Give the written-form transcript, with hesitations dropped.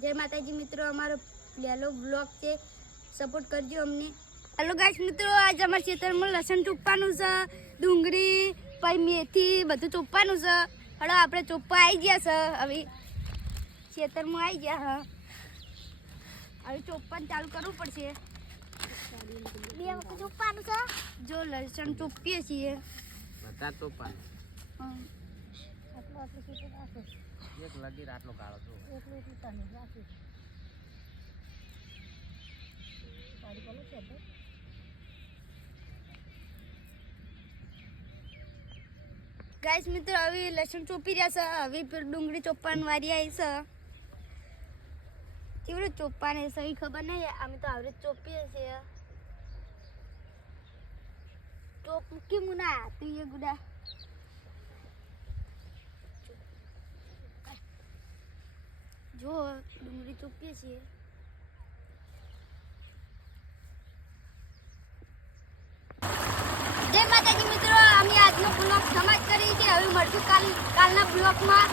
જય માતાજી મિત્રો, અમારો પહેલો બ્લોગ છે, સપોર્ટ કરજો અમને. હેલો ગાઈસ મિત્રો, આજે અમારા ખેતરમાં લસણ ચોપ્પાનું છે, ડુંગળી પછી મેથી બધું ચોપ્પાનું છે. હળો આપણે ચોપ્પા આવી ગયા છે, હવે ખેતરમાં આવી ગયા. હવે ચોપ્પાને ચાલુ કરવું પડશે. બે વખત ચોપ્પાનું છે. જો લસણ ચોપ્પીએ છીએ બધા ચોપ્પાનું. આટલું ખેતર રાખો, એક લગી આટલો કાળો છો એટલું તને રાખી ગાઈસ મિત્રો, હવે લસણ ચોપી રહ્યા છે. હવે ડુંગળી ચોપ્પાની વારી આવી છે. કેવડું ચોપ્પાને સહી ખબર નહીં, અમે તો આવડે ચોપીએ છીએ. ચોપ મૂકી મુના તું એ ગુડા જો ડુંગળી ચોપીએ છીએ. જય માતાજી મિત્રો, અમે આજનો બ્લોગ સમાપ્ત કરીએ છીએ. હવે મળશું કાલના બ્લોગમાં.